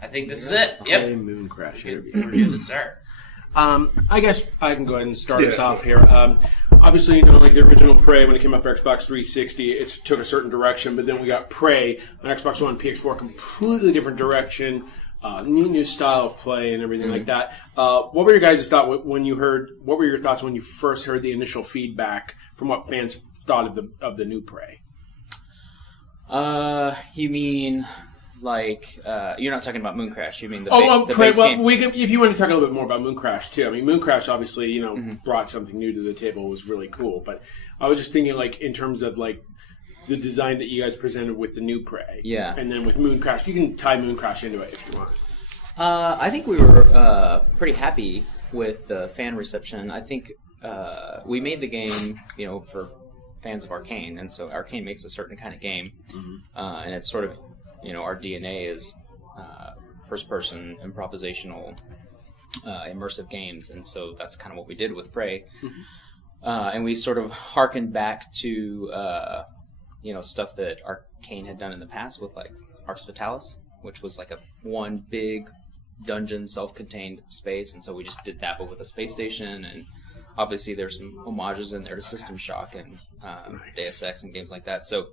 I think this is it. Yep. Play Moon Crash interview. We're good to start. I guess I can go ahead and start us off here. Obviously, like the original Prey, when it came out for Xbox 360, it took a certain direction, but then we got Prey on Xbox One and PS4, completely different direction, new style of play and everything like that. What were your guys' thoughts when you heard? What were your thoughts when you first heard the initial feedback from what fans thought of the new Prey? You mean like you're not talking about Moon Crash? You mean the base game? If you want to talk a little bit more about Moon Crash too. I mean, Moon Crash obviously brought something new to the table. It was really cool. But I was just thinking like in terms of like the design that you guys presented with the new Prey. Yeah. And then with Moon Crash, you can tie Moon Crash into it if you want. I think we were pretty happy with the fan reception. I think we made the game, for fans of Arcane, and so Arcane makes a certain kind of game, and it's sort of, our DNA is first-person, improvisational, immersive games, and so that's kind of what we did with Prey. And we sort of harkened back to, stuff that Arcane had done in the past with, like, Ars Fatalis, which was like one big dungeon, self-contained space, and so we just did that, but with a space station, and obviously there's some homages in there to System Shock and Deus Ex and games like that. So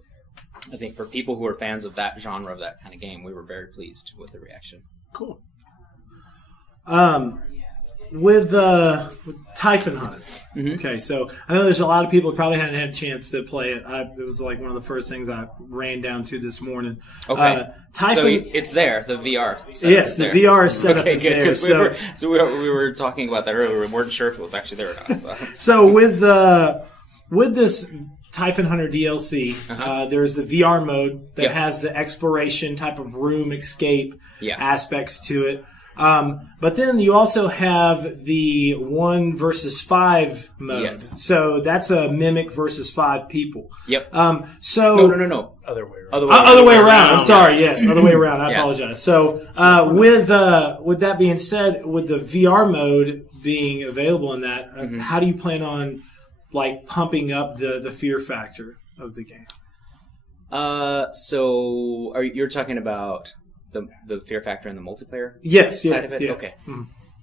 I think for people who are fans of that genre, of that kind of game, we were very pleased with the reaction. Cool. With Typhon Hunter. Okay, so I know there's a lot of people who probably hadn't had a chance to play it. It was like one of the first things I ran down to this morning. Okay. Typhon, so it's there, the VR setup. Yes, the VR setup is there. We were talking about that earlier. We weren't sure if it was actually there or not. So with this Typhon Hunter DLC, there's the VR mode that has the exploration type of room escape aspects to it. But then you also have the 1 versus 5 mode. Yes. So that's a mimic versus 5 people. Yep. So No. Other way around. Other way around. I'm sorry. Yes, other way around. I apologize. So with that being said, with the VR mode being available in that, how do you plan on like pumping up the fear factor of the game? So you're talking about the fear factor in the multiplayer side of it? Yeah. Okay.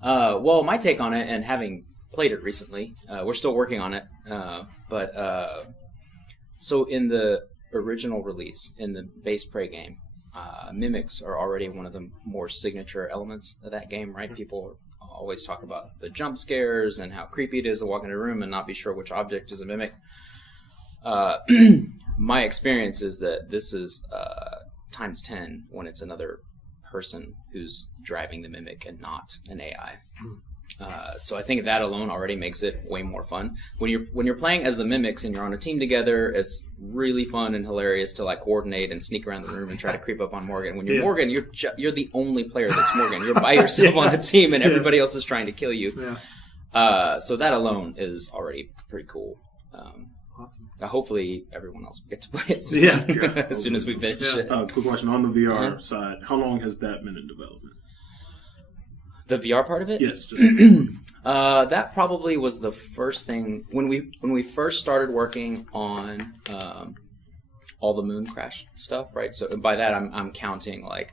Well, my take on it, and having played it recently, we're still working on it, but so in the original release, in the base Prey game, mimics are already one of the more signature elements of that game, right? People always talk about the jump scares and how creepy it is to walk into a room and not be sure which object is a mimic. My experience is that this is times 10 when it's another person who's driving the mimic and not an AI. So I think that alone already makes it way more fun. When you're playing as the mimics and you're on a team together, it's really fun and hilarious to like coordinate and sneak around the room and try to creep up on Morgan. When you're Morgan, you're the only player that's Morgan. You're by yourself on a team and everybody else is trying to kill you. So that alone is already pretty cool. Awesome. Hopefully everyone else will get to play it soon. As soon as we finish it. Quick question on the VR side. How long has that been in development? The VR part of it? Yes. That probably was the first thing when we first started working on all the Moon Crash stuff, right? So by that I'm counting like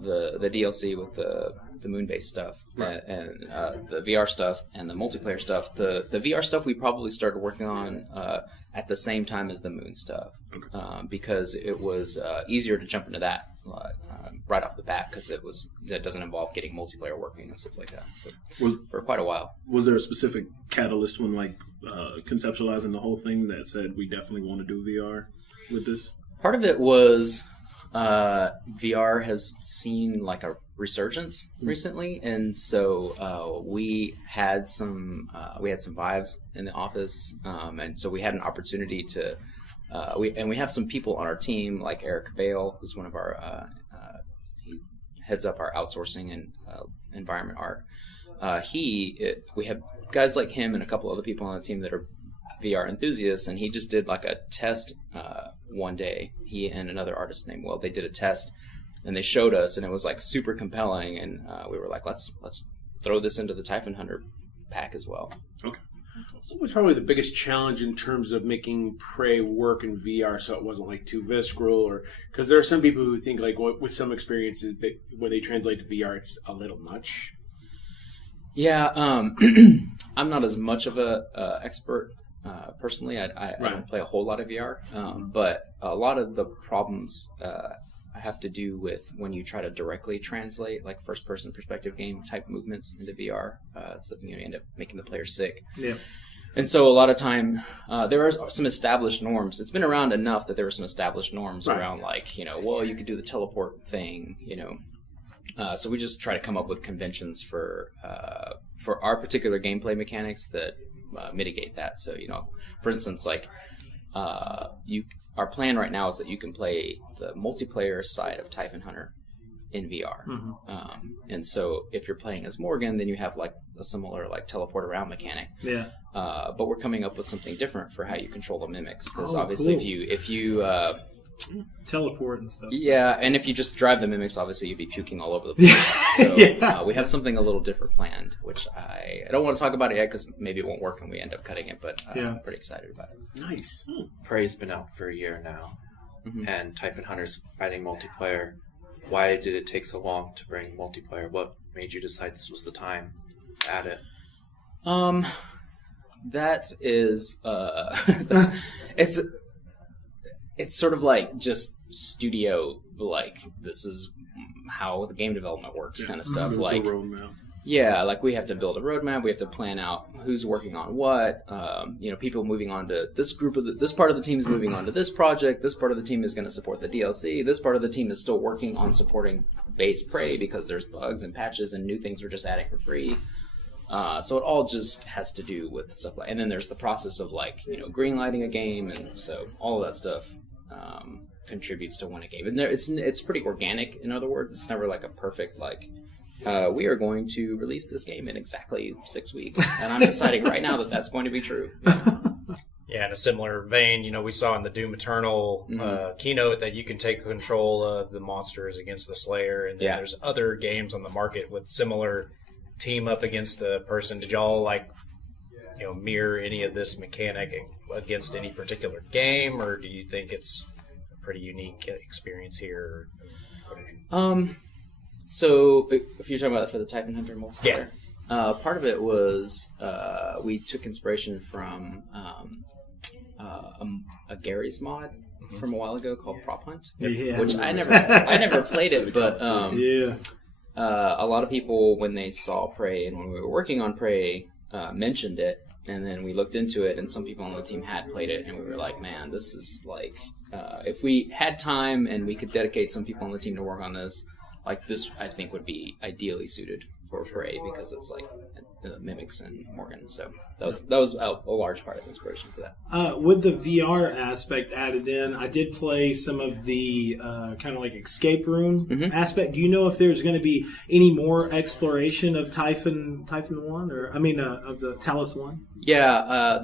the DLC with the moon-based stuff, and the VR stuff and the multiplayer stuff. The VR stuff we probably started working on at the same time as the moon stuff, because it was easier to jump into that right off the bat, because that doesn't involve getting multiplayer working and stuff like that. So for quite a while. Was there a specific catalyst when conceptualizing the whole thing that said we definitely want to do VR with this? Part of it was VR has seen like a resurgence recently, and so we had some vibes in the office, and so we had an opportunity to we have some people on our team like Eric Bale, who's one of our he heads up our outsourcing and environment art. We have guys like him and a couple other people on the team that are VR enthusiasts, and he just did like a test one day. He and another artist named Will, they did a test, and they showed us, and it was like super compelling, and we were like, let's throw this into the Typhon Hunter pack as well. Okay. What was probably the biggest challenge in terms of making Prey work in VR so it wasn't like too visceral? Or because there are some people who think like with some experiences that when they translate to VR it's a little much. Yeah, I'm not as much of a expert personally. I don't play a whole lot of VR, but a lot of the problems have to do with when you try to directly translate like first-person perspective game type movements into VR. So you end up making the player sick. Yeah. And so a lot of time, there are some established norms. It's been around enough that there are some established norms around like, well, you could do the teleport thing, So we just try to come up with conventions for our particular gameplay mechanics that mitigate that. So, for instance, like our plan right now is that you can play the multiplayer side of Typhon Hunter in VR. Mm-hmm. And so if you're playing as Morgan, then you have like a similar like teleport around mechanic. Yeah. But we're coming up with something different for how you control the mimics. Because obviously if you teleport and stuff. Yeah, and if you just drive the mimics, obviously you'd be puking all over the place. So we have something a little different planned, which I don't want to talk about it yet because maybe it won't work and we end up cutting it, but I'm pretty excited about it. Nice. Prey's been out for a year now, and Typhon Hunter's fighting multiplayer. Why did it take so long to bring multiplayer? What made you decide this was the time to add it? That is, it's sort of like just studio, like this is how the game development works kind of stuff. Like, the roadmap. Yeah, like we have to build a roadmap. We have to plan out who's working on what. People moving on to this group of this part of the team is moving on to this project. This part of the team is going to support the DLC. This part of the team is still working on supporting base Prey because there's bugs and patches and new things we're just adding for free. So it all just has to do with stuff like, and then there's the process of like green lighting a game, and so all of that stuff contributes to when a game. And it's pretty organic. In other words, it's never like a perfect like. We are going to release this game in exactly 6 weeks, and I'm deciding right now that that's going to be true. Yeah, in a similar vein, we saw in the Doom Eternal keynote that you can take control of the monsters against the Slayer, and then there's other games on the market with similar team up against a person. Did y'all mirror any of this mechanic against any particular game, or do you think it's a pretty unique experience here? So, if you're talking about it for the Typhon Hunter multiplayer, part of it was we took inspiration from a Gary's mod from a while ago called Prop Hunt, which I never played it, but a lot of people when they saw Prey and when we were working on Prey mentioned it, and then we looked into it, and some people on the team had played it, and we were like, man, this is like if we had time and we could dedicate some people on the team to work on this. Like this, I think would be ideally suited for Prey because it's like mimics and Morgan. So that was a large part of the inspiration for that. With the VR aspect added in, I did play some of the kind of like escape room aspect. Do you know if there's going to be any more exploration of Typhon 1, or of the Talos I? Yeah,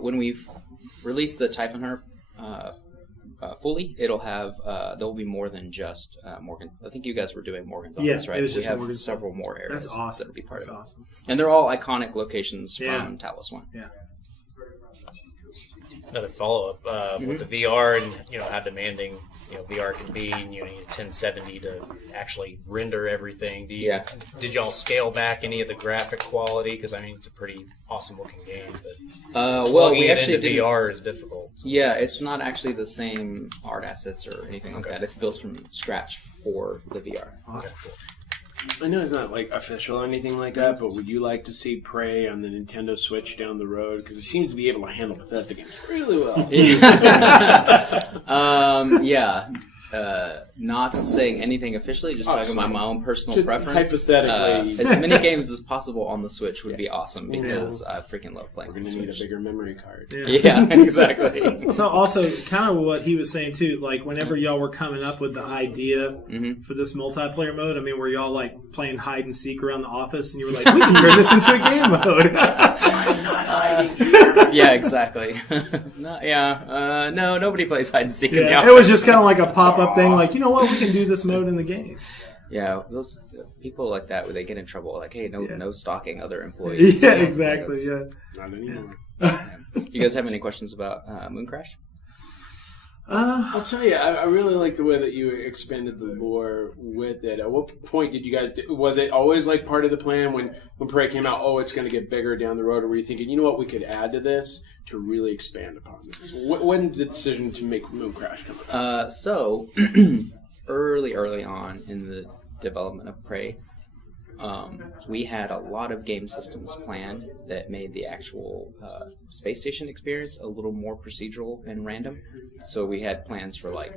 when we've released the Typhon Hunter. Fully, it'll have there will be more than just Morgan. I think you guys were doing Morgan's office, right? It was we just have Morgan's several more areas. That's awesome. That'll be part of it. Awesome. And they're all iconic locations from Talos I. Yeah. Another follow-up with the VR and how demanding VR can be. And, you need 1070 to actually render everything. Did y'all scale back any of the graphic quality? Because it's a pretty awesome-looking game. But we actually into VR is difficult. Sometimes. Yeah, it's not actually the same art assets or anything like that. It's built from scratch for the VR. Awesome. Okay. I know it's not like official or anything like that, but would you like to see Prey on the Nintendo Switch down the road? Because it seems to be able to handle Bethesda games really well. Not saying anything officially, just talking about my own personal preference. Hypothetically. As many games as possible on the Switch would be awesome because I freaking love playing We're on the going to need a Switch. bigger memory card. Yeah, exactly. So also, kind of what he was saying too, like whenever y'all were coming up with the idea for this multiplayer mode, were y'all like playing hide and seek around the office and you were like, we can turn this into a game mode. I'm not hiding. Yeah, exactly. No, nobody plays hide and seek in the Yeah, office. it was just kind of like a pop-up thing, like, you know what, we can do this mode in the game. Yeah, those people like that, where they get in trouble, like, hey, no stalking other employees. Yeah, exactly. Not anymore. You guys have any questions about Moon Crash? I'll tell you, I really like the way that you expanded the lore with it. At what point did you guys was it always like part of the plan when Prey came out, it's going to get bigger down the road, or were you thinking, you know what, we could add to this to really expand upon this? When did the decision to make Moon Crash come about? So, early on in the development of Prey, we had a lot of game systems planned that made the actual space station experience a little more procedural and random. So we had plans for, like,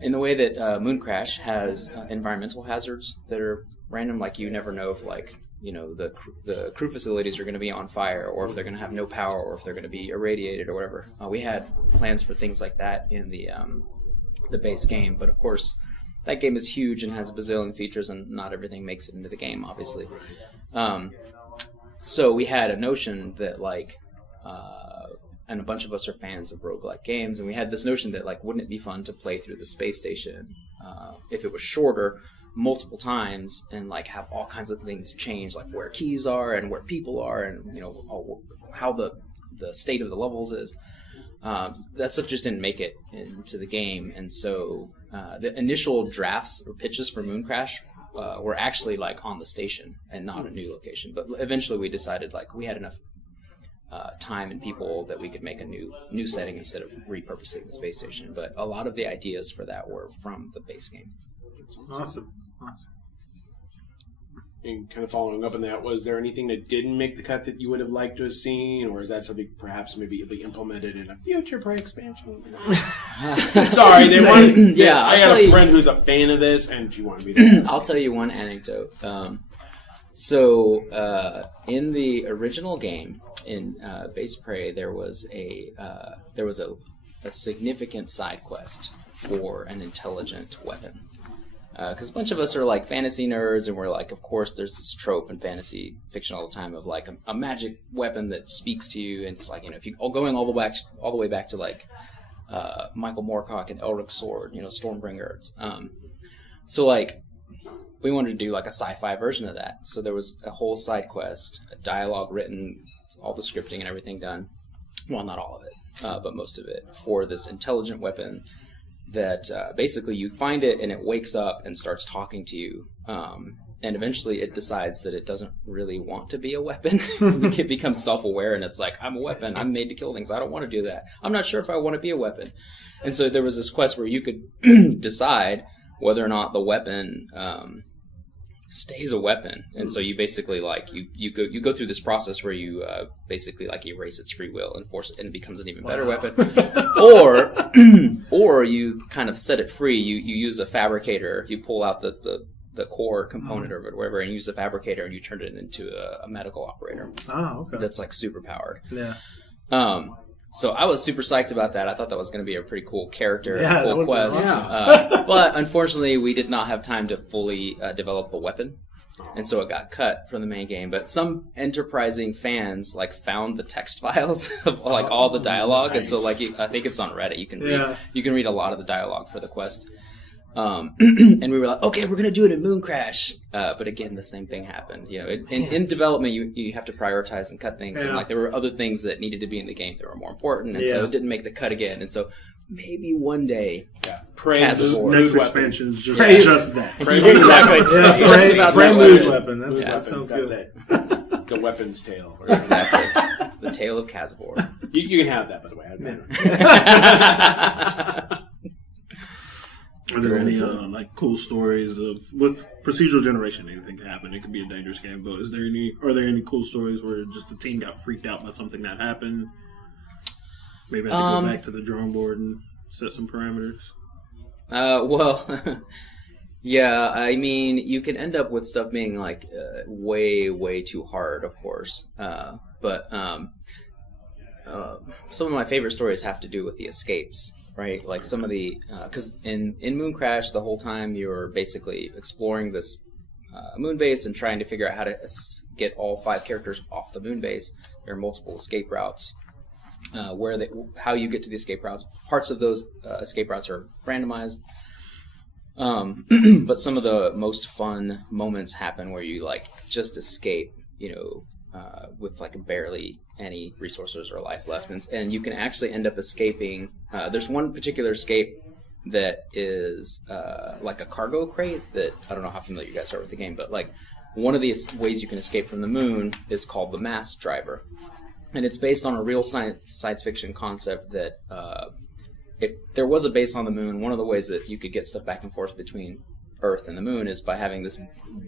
in the way that Moon Crash has environmental hazards that are random, like you never know if, like, you know, the crew facilities are going to be on fire, or if they're going to have no power, or if they're going to be irradiated or whatever. We had plans for things like that in the base game, but of course that game is huge and has a bazillion features, and not everything makes it into the game, obviously. So we had a notion that, like, and a bunch of us are fans of roguelike games, and we had this notion that, like, wouldn't it be fun to play through the space station if it was shorter, multiple times, and, like, have all kinds of things change, like where keys are and where people are, and, you know, how the state of the levels is. That stuff just didn't make it into the game, and so the initial drafts or pitches for Moon Crash were actually, like, on the station and not a new location. But eventually we decided, like, we had enough time and people that we could make a new setting instead of repurposing the space station. But a lot of the ideas for that were from the base game. Awesome. And kind of following up on that, was there anything that didn't make the cut that you would have liked to have seen, or is that something perhaps maybe it'll be implemented in a future Prey expansion? Sorry, they want. Yeah, I got a friend who's a fan of this, and she wanted me to. I'll tell you one anecdote. So in the original game, in Base Prey, there was a significant side quest for an intelligent weapon. Because a bunch of us are, like, fantasy nerds, and we're like, of course, there's this trope in fantasy fiction all the time of, like, a magic weapon that speaks to you, and it's like, you know, if you going all the way back to, like, Michael Moorcock and Elric's sword, you know, Stormbringer. So, like, we wanted to do, like, a sci-fi version of that. So there was a whole side quest, a dialogue written, all the scripting and everything done. Well, not all of it, but most of it, for this intelligent weapon that basically you find it and it wakes up and starts talking to you, and eventually it decides that it doesn't really want to be a weapon. It becomes self-aware, and it's like, I'm a weapon, I'm made to kill things, I don't want to do that, I'm not sure if I want to be a weapon. And so there was this quest where you could decide whether or not the weapon stays a weapon. And so you basically, like, you go through this process where you basically, like, erase its free will and force it, and it becomes an even better weapon. or you kind of set it free. You use a fabricator. You pull out the core component of it or whatever, and use a fabricator, and you turn it into a medical operator. Oh, okay. That's, like, super powered. Yeah. So I was super psyched about that. I thought that was going to be a pretty cool character, that cool quest. awesome. But unfortunately, we did not have time to fully develop the weapon, and so it got cut from the main game. But some enterprising fans, like, found the text files of, like, all the dialogue, and so, like, I think it's on Reddit. You can read a lot of the dialogue for the quest. And we were like, okay, we're going to do it in Moon Crash. But again, the same thing happened. You know, in development, you have to prioritize and cut things. And, like, there were other things that needed to be in the game that were more important. And so it didn't make the cut again. And so maybe one day, next expansion is just that. Exactly. Yeah, that's just about Prey that mood weapon. That sounds That's good. it. The weapon's tail. Exactly. The Tale of Kazabor. You can have that, by the way. Are there any like cool stories of with procedural generation? Anything can happen. It could be a dangerous game, but are there any cool stories where just the team got freaked out by something that happened? Maybe I had to go back to the drawing board and set some parameters. Well, yeah. I mean, you can end up with stuff being, like, way too hard, of course. But some of my favorite stories have to do with the escapes. Right, like some of the, because in Moon Crash, the whole time you're basically exploring this moon base and trying to figure out how to get all 5 characters off the moon base. There are multiple escape routes. How you get to the escape routes. Parts of those escape routes are randomized. But some of the most fun moments happen where you like just escape, with like barely any resources or life left, and you can actually end up escaping. There's one particular escape that is like a cargo crate that I don't know how familiar you guys are with the game, but like one of the ways you can escape from the moon is called the mass driver, and it's based on a real science fiction concept that if there was a base on the moon, one of the ways that you could get stuff back and forth between Earth and the moon is by having this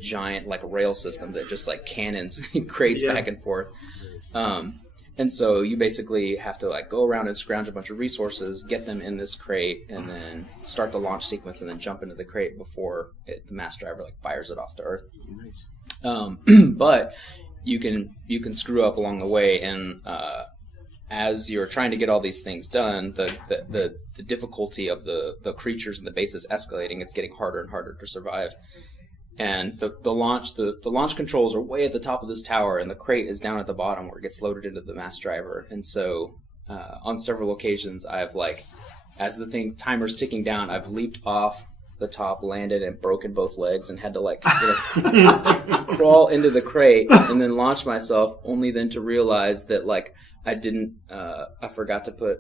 giant like rail system that just like cannons crates back and forth. And so you basically have to like go around and scrounge a bunch of resources, get them in this crate, and then start the launch sequence, and then jump into the crate before the mass driver like fires it off to Earth. Nice. But you can screw up along the way, and as you're trying to get all these things done, the difficulty of the creatures and the base is escalating. It's getting harder and harder to survive. And the launch controls are way at the top of this tower, and the crate is down at the bottom where it gets loaded into the mass driver. And so on several occasions, I've like, as the timer's ticking down, I've leaped off the top, landed, and broken both legs, and had to like crawl into the crate and then launch myself, only then to realize that like I forgot to put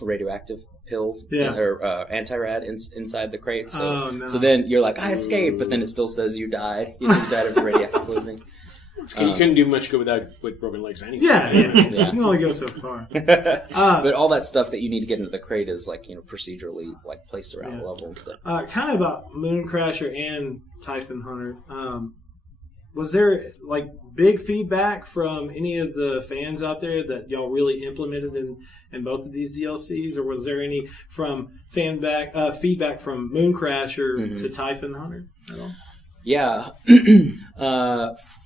radioactive pills or anti-rad inside the crate. So, so then you're like, I escaped, but then it still says you died. You died of radioactive poisoning. You couldn't do much good with broken legs anyway. Yeah. You can only go so far. But all that stuff that you need to get into the crate is like procedurally like placed around the level and stuff. Kind of about Mooncrasher and Typhon Hunter. Was there like big feedback from any of the fans out there that y'all really implemented in both of these DLCs, or was there any from feedback from Mooncrasher to Typhon Hunter at all? Yeah,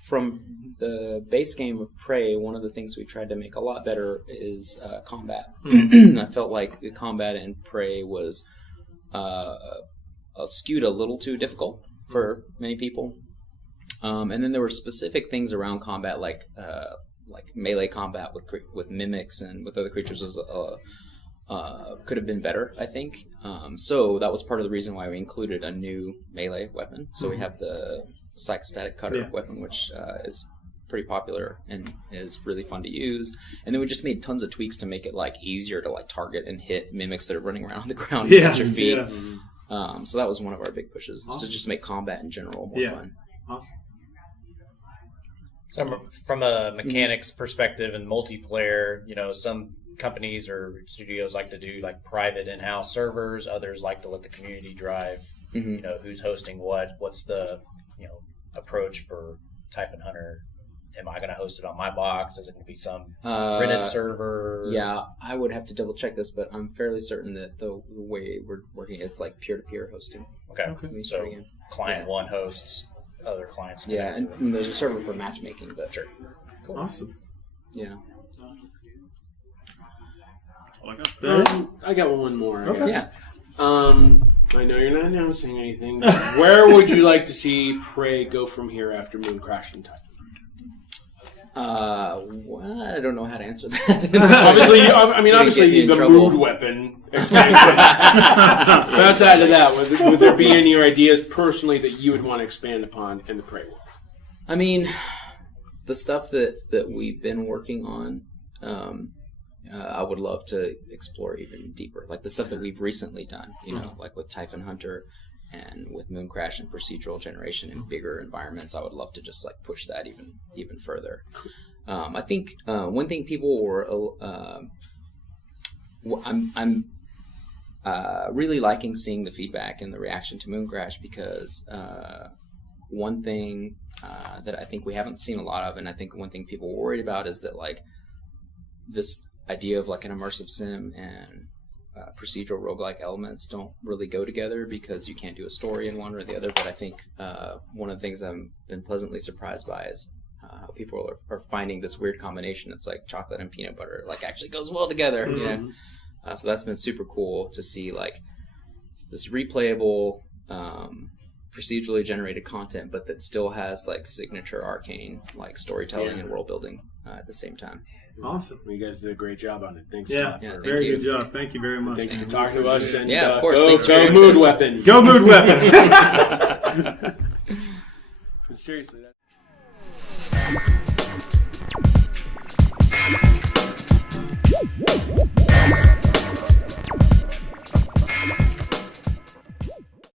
from the base game of Prey, one of the things we tried to make a lot better is combat. I felt like the combat in Prey was skewed a little too difficult for many people. And then there were specific things around combat, like melee combat with mimics and with other creatures could have been better, I think. So that was part of the reason why we included a new melee weapon. So we have the psychostatic cutter weapon, which is pretty popular and is really fun to use. And then we just made tons of tweaks to make it like easier to like target and hit mimics that are running around on the ground at your feet. So that was one of our big pushes, to just make combat in general more fun. Awesome. So from a mechanics perspective and multiplayer, some companies or studios like to do like private in-house servers. Others like to let the community drive, who's hosting what's the, approach for Typhon Hunter. Am I going to host it on my box? Is it going to be some rented server? Yeah, I would have to double check this, but I'm fairly certain that the way we're working is like peer-to-peer hosting. Okay. So client one hosts other clients. Yeah, and there's a server for matchmaking, but sure. Cool. Awesome. Yeah. I got one more. Okay. Yeah. I know you're not announcing anything, but where would you like to see Prey go from here after Mooncrash and Typhon? Well, I don't know how to answer that. obviously, the mood weapon expansion. But outside of that, would there be any ideas personally that you would want to expand upon in the Prey world? I mean, the stuff that we've been working on, I would love to explore even deeper. Like the stuff that we've recently done, like with Typhon Hunter and with Mooncrash and procedural generation in bigger environments. I would love to just like push that even further. I think one thing people were I'm really liking seeing the feedback and the reaction to Mooncrash, because one thing that I think we haven't seen a lot of, and I think one thing people were worried about, is that like this idea of like an immersive sim and procedural roguelike elements don't really go together, because you can't do a story in one or the other. But I think one of the things I've been pleasantly surprised by is how people are finding this weird combination. It's like chocolate and peanut butter like actually goes well together. So that's been super cool to see, like this replayable procedurally generated content, but that still has like signature Arcane like storytelling and world building at the same time. Awesome. You guys did a great job on it. Thanks. Yeah, very good job. Thank you very much. Thanks for talking to us. And of course. Go Mood Weapon. Go Mood Weapon. Seriously. That...